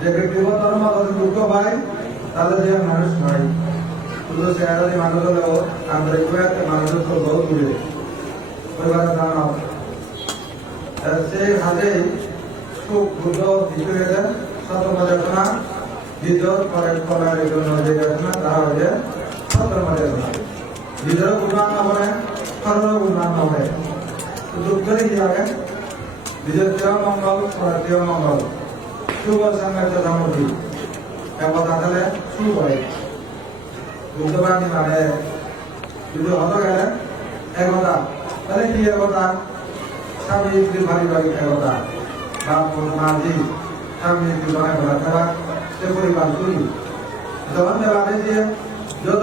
যে ব্যক্তিগত যদি দুঃখ পায় তাহলে যে মানুষ নয় শুধু সেহারি মানুষ হলেও একটু মানুষের তো বহু দূরে। পরিবারের দানব সেই হাতে সুখ বুদ্ধ ভিতরে সতর্ক দেখনা বিজয় পরে কলার জন্য যে দেখনা তাহা হচ্ছে সতর্ক দেখনা বিজয় গুণান না বলে সর্ব গুণান না বলে। দুঃখের কি আগে বিজয় মঙ্গল পরাতীয় মঙ্গল। শুভ সংঘাত সামগ্রী। একথা তাহলে শুরু করে। বুঝতে মানে যদি হতো গেলে একতা তাহলে কি একতা স্বামী স্ত্রী পারিবারিক একতা বা মাঝি, স্বামী স্ত্রী জনে ঘোরা ফেরা সে পরিবার চুরি। যখন দেওয়া যে যত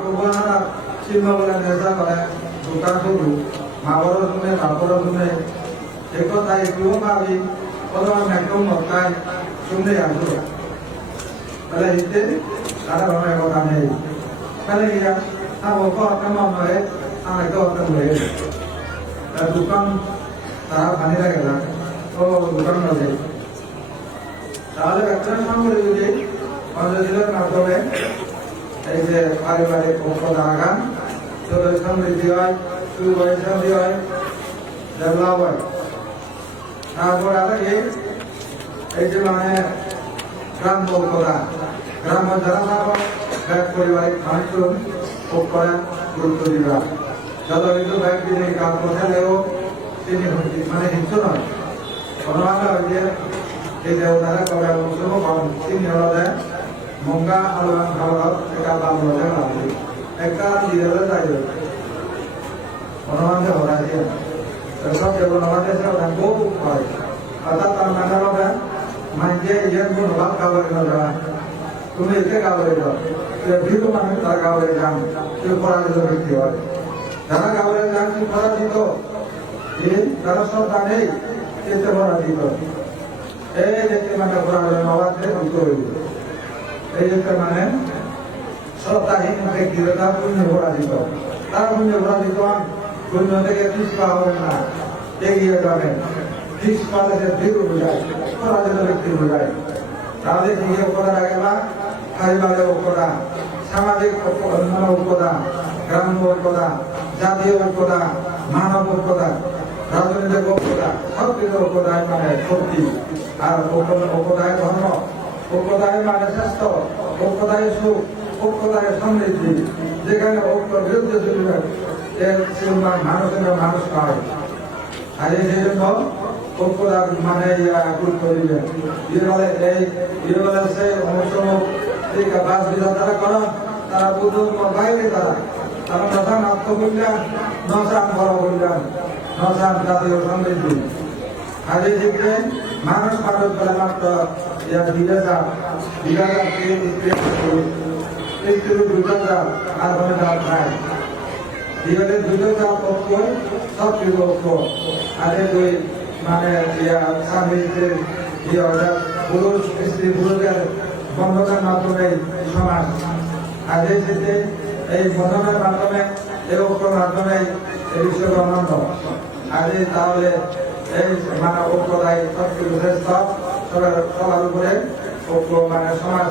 প্রবণতা চিহ্ন বলে নেশা করে দোকান শুরু মা বড় শুনে বাপর শুনে একথা একটুও ভাবি আসলো তাহলে এতে তারা ভাবে কথা নেই তাহলে ইয়া আমার কথা মনে হয় আমার কথা হয়ে দোকান তারা লাগে না ও দোকান আছে তাহলে একটা সামনে যদি আমাদের দিলের মাধ্যমে এই যে পারিবারিক পক্ষ দাগান তোদের সমৃদ্ধি হয় সুবয় সমৃদ্ধি হয় ডেভেলপ হয় তারপর আর এই যে মানে গ্রাম পক্ষ গ্রাম যারা ব্যাগ পারিবারিক মানুষজন ভোগ করা গুরুত্ব দিবা কিন্তু ব্যাগ তিনি কাজ করলেও তিনি মানে হিংস নয় অনুমান যে এই দেবতারা কবে অংশগ্রহণ করেন, তিনি হলে মঙ্গা আলোড়ন খাবার একটা দাম লাগবে একটা দিয়ে যাই যে হরা দিয়ে সব যেগুলো আমাদের বহু হয় অর্থাৎ তার মানে হবে মানে ইয়ার কোন ভাব খাবার না তুমি এতে গাবলে যাও ভীত মানুষ তারা গাবলে যান কেউ পরাজিত ব্যক্তি হয় যারা গাবলে যান কি পরাজিত এই তারা সব জানেই এতে পরাজিত এই যেতে মানে পরাজয় নবাদে অন্ত হইল এই যেতে মানে সপ্তাহিক ব্যক্তিরা পুণ্য পরাজিত তারা পুণ্য পরাজিত পুণ্য থেকে পিছপা হবে না। এগিয়ে যাবেন। পিছপা থেকে ভীর বোঝায় পরাজিত ব্যক্তি বোঝায় দিকে করা লাগে না। পারিবারিক ঐক্যতা সামাজিক অন্যান্য ঐক্যতা গ্রাম্য ঐক্যতা জাতীয় ঐক্যতা মানব ঐক্যতা রাজনৈতিক ঐক্যতা সব কিছু ঐক্যতায় মানে শক্তি আর ঐক্যতায় ধর্ম। ঐক্যতায় মানে স্বাস্থ্য। ঐক্যতায় সুখ। ঐক্যতায় সমৃদ্ধি। যেখানে ঐক্য বিরুদ্ধে চলবে। মানুষের মানুষ পায়। আর এই জন্য ঐক্যতা মানে গুরুত্ব দিবেন ইয়ে এই ইয়ে বলে সে অংশ ঠিক বাস বিধাতারা করেন তারা বুদ্ধ বাইরে তারা। তারা প্রধান আত্মকল্যাণ নশান বড় কল্যাণ নশান জাতীয় সমৃদ্ধি। আজ এই দিকে মানুষ মানুষ বলে মাত্র ইয়া বিদেশা বিদেশা স্ত্রী দুর্গা আর কোনো জাত নাই জীবনে দুটো জাত পক্ষ সব কিছু পক্ষ আর এই দুই মানে স্বামীদের পুরুষ স্ত্রী পুরুষের বন্ধনের মাধ্যমে সমাজ এই ক্ষেত্রে এই বন্ধনের মাধ্যমে, এই ঐক্যর মাধ্যমে এই বিষয় অনন্ত। আজ তাহলে এই মানে ঐক্যদায় সবকিছু শ্রেষ্ঠ সবার সবার উপরে ঐক্য মানে সমাজ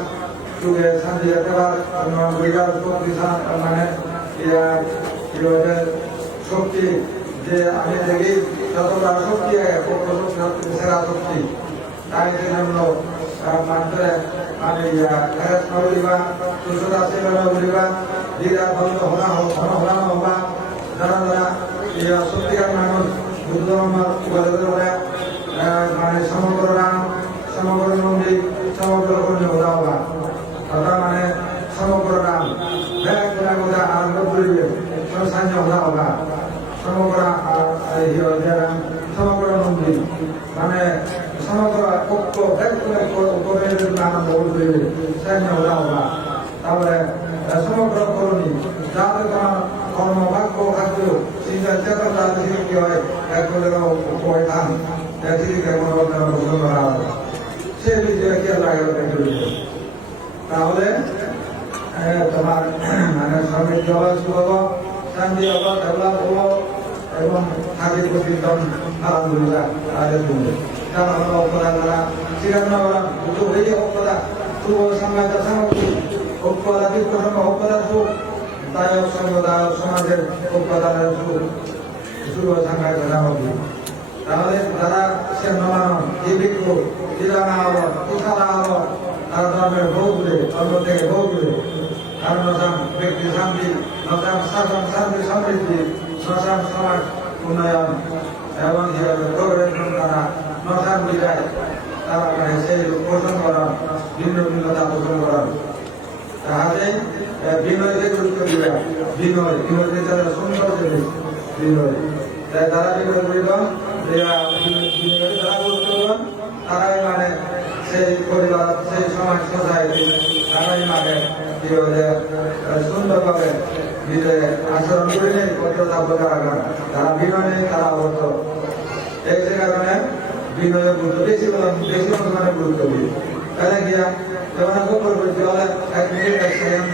যুগে শান্তি একেবার মানে শক্তি যে আমি দেখি যতটা শক্তি সেরা শক্তি। তাই জন্য মানুষের মানে গ্যারেজ করিবা সুস্থতা সেবা করিবা দিদা বন্ধ হলা ঘন হলানো হবা যারা যারা সত্যিকার মানুষ বুদ্ধ ধর্মের মানে সমগ্র নাম সমগ্র মন্দির, সমগ্র হবা তারা হবা সমগ্র সমগ্র মন্দির। মানে সমগ্র ঐক্য আনন্দ করবে সৈন্য ওরা ওরা। তারপরে সমগ্র করণী। যাতে কোনো কর্মভাগ্য খাদ্য, চিন্তা, চেতনা যাতে কি হয়? এক উপায় তাহলে তোমার মানে শুভ হবে, শান্তি হবে ডেভেলপ হব এবং হাজির প্রতিদ্বন্দ্ব আলহামদুলিল্লাহ আগে তুমি কারণ আমরা অপরাধ দ্বারা চিরান্ন দুটো হয়ে অপরাধ শুভ সমাজ সামগ্রী অপরাধ বিপ্রসঙ্গ অপরাধ দায়ক সম্প্রদায় সমাজের অপরাধের শুভ সংখ্যায় সামগ্রী তাহলে যারা সে নমানো জীবিত জিলানা হলো তুষারা হলো তারা ধর্মের ভোগলে ধর্ম থেকে ভোগলে আর নসাম ব্যক্তি শান্তি নসাম শাসন শান্তি সমৃদ্ধি নসাম সমাজ উন্নয়ন এবং গৌরবের তারা নসাম বিদায় তারা সেই পোষণ করান ভিন্ন ভিন্নতা পোষণ করান তাহলে বিনয়কে গুরুত্ব দিবা বিনয় বিনয়কে যারা সুন্দর জিনিস বিনয় তাই তারা বিনয় বিনয় যারা গুরুত্ব দিবেন তারাই মানে সেই পরিবার, সেই সমাজ সোসাইটি তারাই মানে সুন্দরভাবে বিনয়ে আচরণ করিলে কতটা বোঝা রাখবেন তারা বিনয় তারা অবশ্য এই যে কারণে বিনয়ের গুরুত্ব বেশি বেশি পরিমাণে গুরুত্ব দিই। তাহলে গিয়া যখন করব জলে এক মিনিট এক সেকেন্ড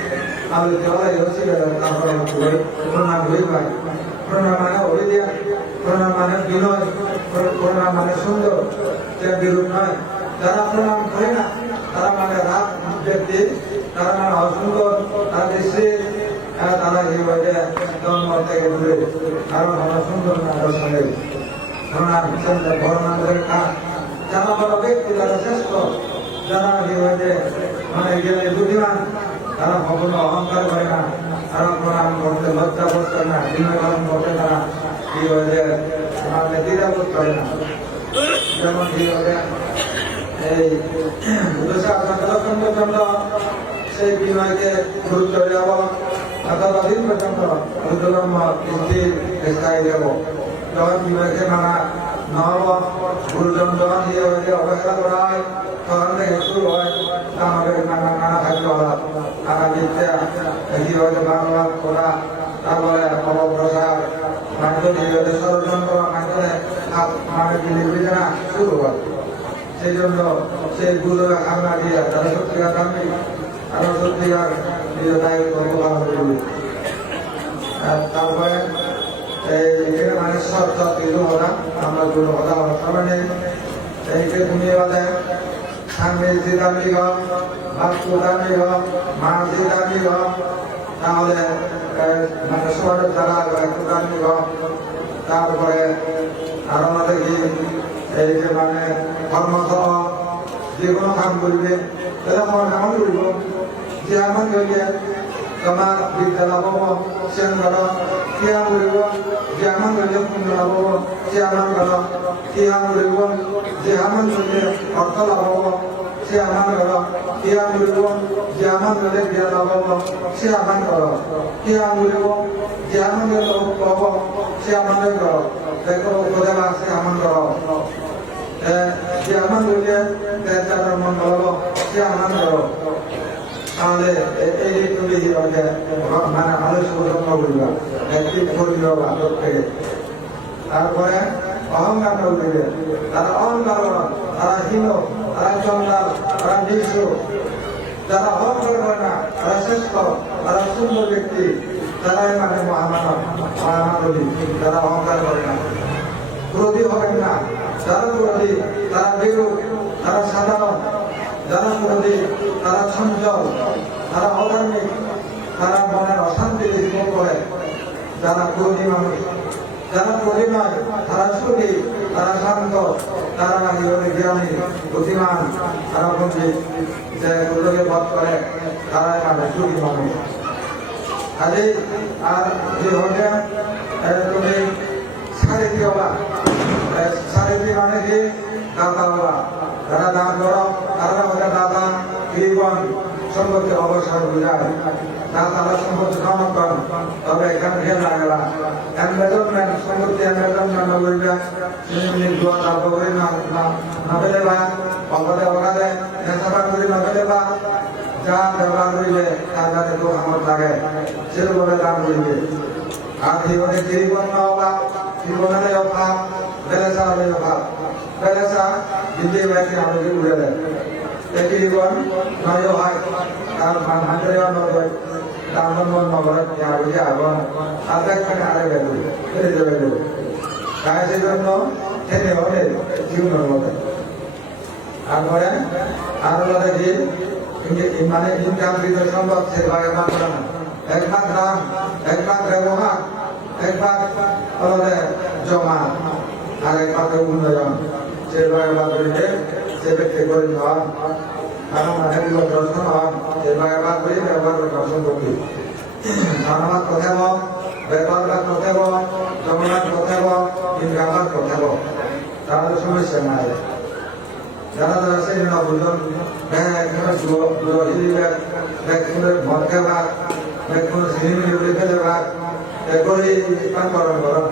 আমি জলে হচ্ছে তারপর প্রণাম হয়ে মানে মানে বিনয় মানে সুন্দর। করে না, তারা মানে রাত ব্যক্তি তারা অসুন্দর তারা দৃষ্টি তারা কি বলে জন্ম থেকে দূরে কারণ আমরা সুন্দর না দর্শনে প্রণাম চন্দ্র ভরণাদের কাজ। যারা বড় ব্যক্তি, যারা শ্রেষ্ঠ, যারা কি বলে মানে তারা কখনো অহংকার করে না, তারা প্রণাম লজ্জা করতে তারা না যেমন কি বলে, এই চন্দ্র সেই বিনয়কে গুরুত্ব অথবা দিন পর্যন্ত রুদ্রব্রহ্ম দেব। যখন বিনয়কে গুরুজন যখন দিয়ে হয়ে শুরু হয় নানা করা তারপরে শুরু সেই জন্য সেই গুরুরা খান্না দিয়ে তারা নিজের দায়িত্ব পালন করবে আর তারপরে এখানে মানে সব সব কিছু হলাম আমরা কথা বলার সময় নেই। এইকে তুমি সামনে যে হোক বাস্তু হোক যে দামি হোক তাহলে মানে সবার দ্বারা দামি হোক তারপরে, আরও কি এই যে মানে কর্মসহ যে কোনো কাম করবে তাহলে আমার কাম করব। যে আমার করলে তোমার বিদ্যা লাভ হব সে ধর কি আম করব যে আমার করলে পুণ্য লাভ হব সে আমার ধর কি আম করব যে আমার করলে অর্থ লাভ হব সে আমার ঘর কি আম করব যে আমার করলে বিয়া লাভ হব সে আমার ঘর কি আম করব যে আমার করলে হব সে আমাদের ঘর দেখো উপদেশ আছে আমার ঘর যে আমার বলে তার মঙ্গল হলো সে আনন্দ হলো তাহলে এই তুমি মানে ভালো সুযোগ বলবা একটি করিল বাদক থেকে তারপরে অহংকার করবে তারা অহংকার তারা হীন, তারা চন্দাল তারা নিঃস্ব। যারা অহংকার করে না, তারা শ্রেষ্ঠ, তারা সুন্দর ব্যক্তি। তারাই মানে মহামানব, মহামানবী। যারা অহংকার করে না। ক্রোধী হবেন না। যারা ক্রোধী, তারা বিরূপ তারা সাধারণ। যারা ক্রোধী তারা চঞ্চল তারা অধার্মিক তারা মনের অশান্তি জীবন করে। যারা মানুষ, যারা নয়, তারা সুখী, তারা শান্ত, তারা জীবনে জ্ঞানী, বুদ্ধিমান, তারা পণ্ডিত যে গুলোকে বধ করে, তারাই মানে সুখী মানুষ। কাজে আর যে হলে তুমি সাড়ে দিয়ে শারীরিক অনেকে দাতা বাবা যারা দান করো তারা আমাদের দাদা কৃপন সম্পত্তি অবসর বুঝায় তা তারা সম্পত্তি খনন করেন। তবে এখানে খেয়ে না গেলা। এনভেজনমেন্ট সম্পত্তি তার না না পেলে বা? অপদে অগাদে নেশাবান করি, না পেলে বা? যা ব্যবহার করিবে, তার কাছে তো আমার লাগে সেরকম দান করিবে। আর জীবনে জীবন না অভাব জীবনে অভাব বেলেসা হলে অভাব দিদি ভাইকে আমাকে উড়ে দেয় একই জীবন নয় হয়, তার হান্ড্রেড নয় তার মন নগরে আগে আগুন। আধা খানে আরে গেল ফেলে দেবে গেল তাই সেই জন্য খেতে হবে, জীবনের মধ্যে তারপরে আরও দেখি মানে ইনকাম দিতে সম্ভব সেভাবে মাত্র না। এক ভাগ দাম এক ভাগ ব্যবহার এক ভাগ আমাদের জমা, আর এক ভাগে উন্নয়ন। করে হন কারণ হেগুলো দর্শন হন সেভাবে বাদরি ব্যবহার দর্শন করতে ধন্যবাদ কথাব ব্যবহার কথাব জমানার কথাব ইনকামার কথাব তাহলে সমস্যা নাই। যারা যারা সেই জন্য বুঝুন ব্যাগ জহিলি ব্যাগ ব্যাগ করে মদ খাবা ব্যাগ করে সিনেমি ফেলে ভাগ। এরপরে পান করেন করেন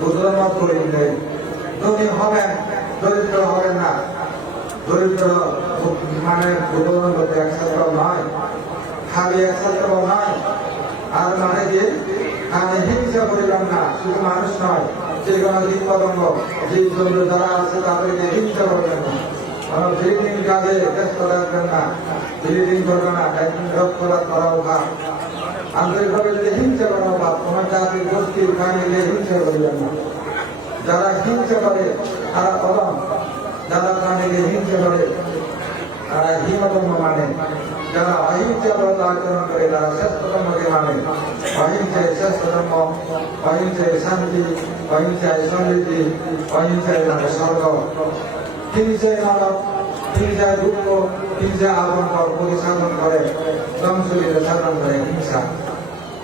বুঝলেন মত করে নেই। ধনী হবেন দরিদ্র হবেন না। দরিদ্র মানে করতে একসাথে নয়, খালি একসাথে নয়। আর মানে কি? আমি হিংসা করিলাম না, শুধু মানুষ নয়, যে কোনো জীব জীব জন্তু যারা আছে তাদেরকে হিংসা করবেন না। আমার ফিলিপিন কাজে ব্যস্ত রাখবেন না ফিলিপিন করবে না একদিন করা অভাব আন্তরিকভাবে যদি হিংসা করা অভাব তোমার জাতির গোষ্ঠীর ফ্যামিলি হিংসা করবেন না। যারা হিংসা করে, তারা অদম যারা ফ্যামিলি হিংসা করে, তারা হীনতম মানে। যারা অহিংসা ব্রত আচরণ করে, তারা শ্রেষ্ঠতমকে মানে। অহিংসায় শ্রেষ্ঠ ধর্ম অহিংসায় শান্তি, অহিংসায় সমৃদ্ধি, অহিংসায় মানে স্বর্গ। হিংসায় মানব, হিংসায় দুঃখ হিংসা আতঙ্ক পরিসাধন করে ধ্বংসলীলে সাধন করে হিংসা।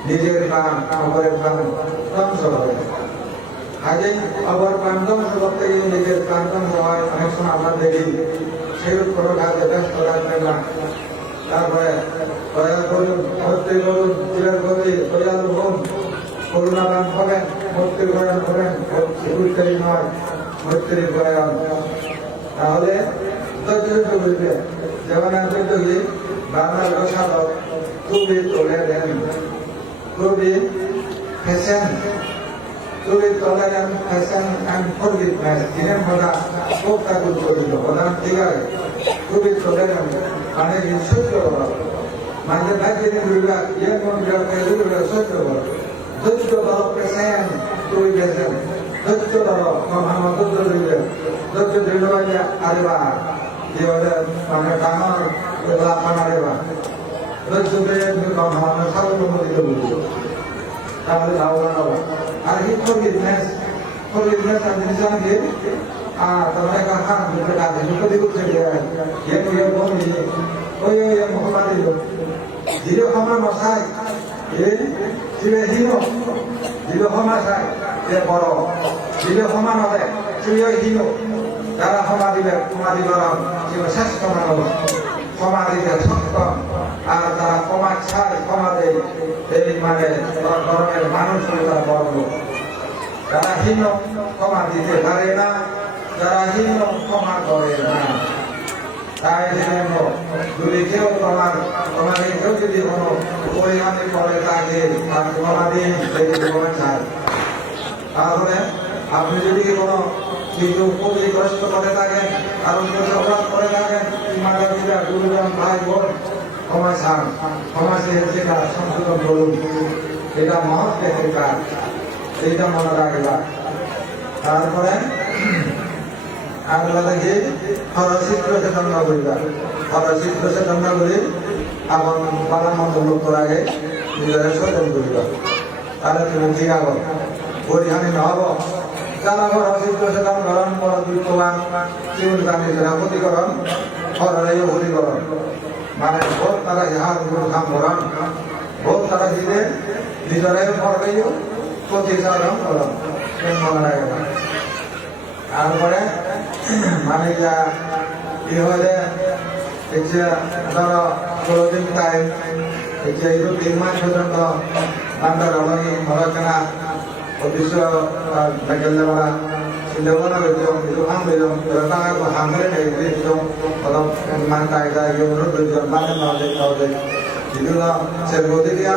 নিজের প্রাণ, অপরের প্রাণ ধ্বংস করে। আগে অপর প্রাণ ধ্বংস করতে নিজের প্রাণ ধ্বংস হয় অনেক সময় আমরা দেখি। সেরূপ কোনো কাজে ব্যস্ত রাখবেন না। তারপরে দয়া করুন ভক্তি করুন চিরার গতি দয়ালু হন করুণাবান হবেন ভক্তির গয়ন হবেন ভক্তি নয় ভক্তির গয়ন তাহলে ধৈর্য বুঝবে যেমন একজন যদি বাংলার রসালক খুবই তোলে দেন। ফ্যাশন খুবই তোলে দেন ফ্যাশন অ্যান্ড ফরগিভনেস দিনের মজা খুব ঠাকুর করিল আছে, খুবই তোলে দেন মানে সহ্য করা মানে ভাই যিনি বুঝবা ইয়ে মন বিরাট সহ্য করা ধৈর্য ধরো পেশেন তুই গেছেন ধৈর্য ধরো মহাম্মদ দিবে ধৈর্য দৃঢ় আরেবা যেভাবে মানে ডাঙর লাফান আরেবা ধৈর্য দিয়ে মহাম্মদ সর্বমতিত বুঝবে তাহলে হবে আর হি ফরগিভনেস ফরগিভনেস আর নিজাম কে ah da ni ko di ko se ya ye ko ye ko ni o ye ye muhammad yo dire kama masai ye dire hino dire kama sai ye boro dire kama na de dire hino যারা ক্ষমা দিবে ক্ষমা দিবে সেটা শেষ ক্ষমা হলো ক্ষমা দিবে সত্য আর তারা ক্ষমা ছাড় ক্ষমা দেয়। মানে ধরনের মানুষ তারা বড় যারা হীন ক্ষমা দিতে পারে না, যারা হীন ক্ষমা করে না। তাই যদি কেউ কেউ যদি করে তাহলে আপনি যদি কোনো করে করে গুরুজন, ভাই, বোন ক্ষমা ছাড় ক্ষমা চেয়ে সেটা সংশোধন করুন। এটা মহৎ ব্যক্তির কাজ এইটা মনে রাখবা তারপরে আগ্রা থেকে খরচিত্র সেচন্দ করিবা। খরচিত্র সেচন্দ করি, আপন পালন মন্তব্য করাকে নিজের সচেতন করিবা। তাহলে তুমি ঠিক আগ পরিহানি নহব যারা খরচিত্র সেচন করণ বড় বিত্তবান জীবন যারা ক্ষতিকরণ খররে ক্ষতিকরণ মানে বহুত তারা ইহার উপর কাম করান বহুত তারা দিলে নিজরে ফরকাইও প্রতিচারণ করান তারপরে মানে যা কি হলে ধরো ষোলো দিন টাইম এইরূপ তিন মাস পর্যন্ত বান্দার অনেক মরকানা অফিস মেকেল দেওয়া ഇലവന ബജോ ഇലവൻ ബജോ ഇലവനായ മഹാങ്ങളെ കൈകരിച്ചോ പദം എന്മാൻ കായിക യോഗ്യ ബജോ എന്മാൻ എന്നാണ് ഇത് ചെറുതിരിയാ